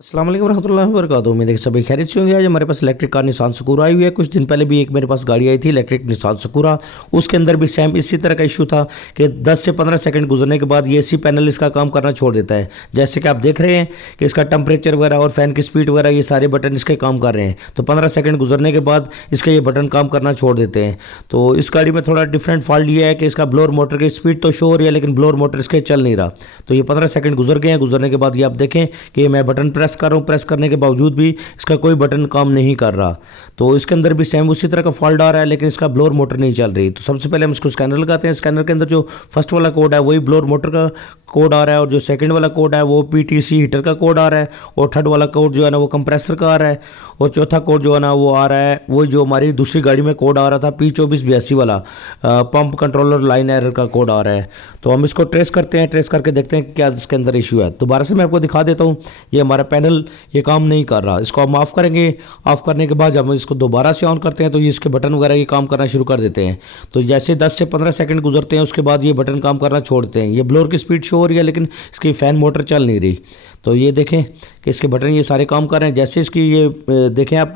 अस्सलाम वालेकुम रहमतुल्लाहि व बरकातुहू। उम्मीद है कि सभी खैरियत से होंगे। आज हमारे पास इलेक्ट्रिक कार निसान सकूरा आई हुई है। कुछ दिन पहले भी एक मेरे पास गाड़ी आई थी इलेक्ट्रिक निसान सकूरा। उसके अंदर भी सेम इसी तरह का इशू था कि 10 से 15 सेकंड गुजरने के बाद ये एसी पैनल इसका काम करना छोड़ देता है। जैसे कि आप देख रहे हैं कि इसका टेम्परेचर वगैरह और फैन की स्पीड वगैरह ये सारे बटन इसके काम कर रहे हैं। तो 15 सेकंड गुजरने के बाद इसके ये बटन काम करना छोड़ देते हैं। तो इस गाड़ी में थोड़ा डिफरेंट फॉल्ट ये है कि इसका ब्लोअर मोटर की स्पीड तो शो हो रही है लेकिन ब्लोअर मोटर इसके चल नहीं रहा। तो ये 15 सेकंड गुजर गए हैं। गुजरने के बाद ये आप देखें कि मैं बटन प्रेस कर रहा हूँ, प्रेस करने के बावजूद भी इसका कोई बटन काम नहीं कर रहा। तो इसके अंदर भी सेम उसी तरह का फॉल्ट आ रहा है लेकिन इसका ब्लोअर मोटर नहीं चल रही। तो सबसे पहले हम इसको स्कैनर लगाते हैं। स्कैनर के अंदर जो फर्स्ट वाला कोड है वही ब्लोअर मोटर का कोड आ रहा है और जो सेकंड वाला कोड है वो पीटीसी हीटर का कोड आ रहा है और थर्ड वाला कोड जो है ना वो कंप्रेसर का आ रहा है और चौथा कोड जो है ना वो आ रहा है वो जो हमारी दूसरी गाड़ी में कोड आ रहा था P2482 वाला पंप कंट्रोलर लाइन एरर का कोड आ रहा है। तो हम इसको ट्रेस करते हैं, ट्रेस करके देखते हैं क्या इसके अंदर इशू है। दोबारा से मैं आपको दिखा देता हूँ। ये हमारा पैनल ये काम नहीं कर रहा। इसको हम ऑफ करेंगे। ऑफ करने के बाद हम इसको दोबारा से ऑन करते हैं तो ये इसके बटन वगैरह ये काम करना शुरू कर देते हैं। तो जैसे 10 से 15 सेकंड गुजरते हैं उसके बाद ये बटन काम करना छोड़ते हैं। ये ब्लोअर की स्पीड शो हो रही है लेकिन इसकी फ़ैन मोटर चल नहीं रही। तो ये देखें कि इसके बटन ये सारे काम कर रहे हैं। जैसे इसकी ये देखें आप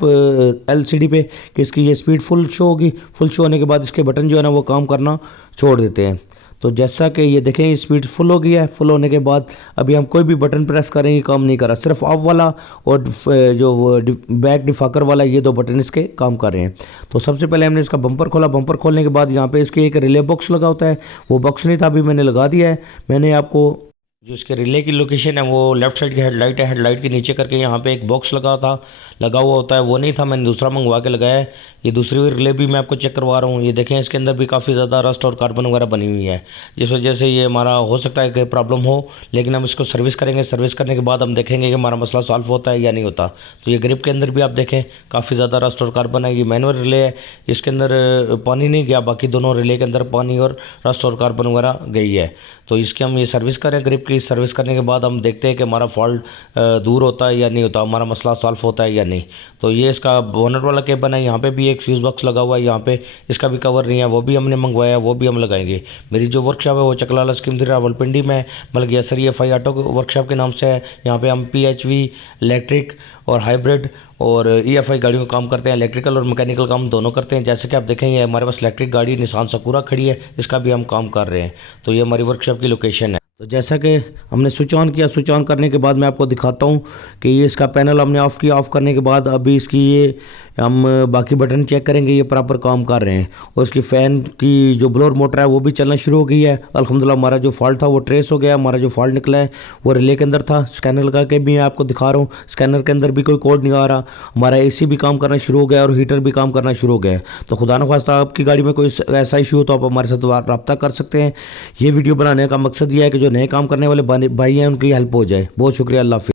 LCD पे कि इसकी ये स्पीड फुल शो होगी। फुल शो होने के बाद इसके बटन जो है ना वो काम करना छोड़ देते हैं। तो जैसा कि ये देखें ये स्पीड फुल हो गई है। फुल होने के बाद अभी हम कोई भी बटन प्रेस करेंगे काम नहीं कर रहा। सिर्फ ऑफ वाला और जो बैक डिफाकर वाला ये दो बटन इसके काम कर रहे हैं। तो सबसे पहले हमने इसका बम्पर खोला। बम्पर खोलने के बाद यहाँ पे इसके एक रिले बॉक्स लगा होता है, वो बॉक्स नहीं था, अभी मैंने लगा दिया है। मैंने आपको जो इसके रिले की लोकेशन है वो लेफ्ट साइड की हेडलाइट है, हेडलाइट के नीचे करके यहाँ पे एक बॉक्स लगा हुआ होता है, वो नहीं था, मैंने दूसरा मंगवा के लगाया है। ये दूसरी रिले भी मैं आपको चेक करवा रहा हूँ। ये देखें इसके अंदर भी काफ़ी ज़्यादा रस्ट और कार्बन वगैरह बनी हुई है जिस वजह से ये हमारा हो सकता है कि प्रॉब्लम हो, लेकिन हम इसको सर्विस करेंगे। सर्विस करने के बाद हम देखेंगे कि हमारा मसला सॉल्व होता है या नहीं होता। तो ये ग्रिप के अंदर भी आप देखें काफ़ी ज़्यादा रस्ट और कार्बन है। ये मैनुअल रिले है, इसके अंदर पानी नहीं गया, बाकी दोनों रिले के अंदर पानी और रस्ट और कार्बन वगैरह गई है। तो इसकी हम ये सर्विस करें। ग्रिप की सर्विस करने के बाद हम देखते हैं कि हमारा फॉल्ट दूर होता है या नहीं होता, हमारा मसला सॉल्व होता है या नहीं। तो ये इसका बोनट वाला केबल है, यहाँ पे भी एक फ्यूज़ बॉक्स लगा हुआ है, यहाँ पे इसका भी कवर नहीं है, वो भी हमने मंगवाया, वो भी हम लगाएंगे। मेरी जो वर्कशॉप है वो चकलाला स्कीम थी रावलपिंडी में, बल्कि असर EFI ऑटो वर्कशॉप के नाम से है। यहाँ पे हम PHV इलेक्ट्रिक और हाइब्रिड और EFI गाड़ियों का काम करते हैं। इलेक्ट्रिकल और मैकेनिकल काम दोनों करते हैं। जैसे कि आप देखेंगे हमारे पास इलेक्ट्रिक गाड़ी निसान सकूरा खड़ी है, इसका भी हम काम कर रहे हैं। तो ये हमारी वर्कशॉप की लोकेशन है। तो जैसा कि हमने स्विच ऑन किया, स्विच ऑन करने के बाद मैं आपको दिखाता हूँ कि ये इसका पैनल हमने ऑफ़ किया। ऑफ़ करने के बाद अभी इसकी ये हम बाकी बटन चेक करेंगे, ये प्रॉपर काम कर रहे हैं और इसकी फ़ैन की जो ब्लोअर मोटर है वो भी चलना शुरू हो गई है। अल्हम्दुलिल्लाह हमारा जो फॉल्ट था वो ट्रेस हो गया। हमारा जो फॉल्ट निकला है वो रिले के अंदर था। स्कैनर लगा के भी मैं आपको दिखा रहा हूँ, स्कैनर के अंदर भी कोई कोड नहीं आ रहा। हमारा AC भी काम करना शुरू हो गया और हीटर भी काम करना शुरू हो गया। तो खुदा न खास्ता आपकी गाड़ी में कोई ऐसा इशू हो तो आप हमारे साथ रब्ता कर सकते हैं। ये वीडियो बनाने का मकसद ये है कि जो नए काम करने वाले भाई हैं उनकी हेल्प हो जाए। बहुत शुक्रिया। अल्लाह हाफ़िज़।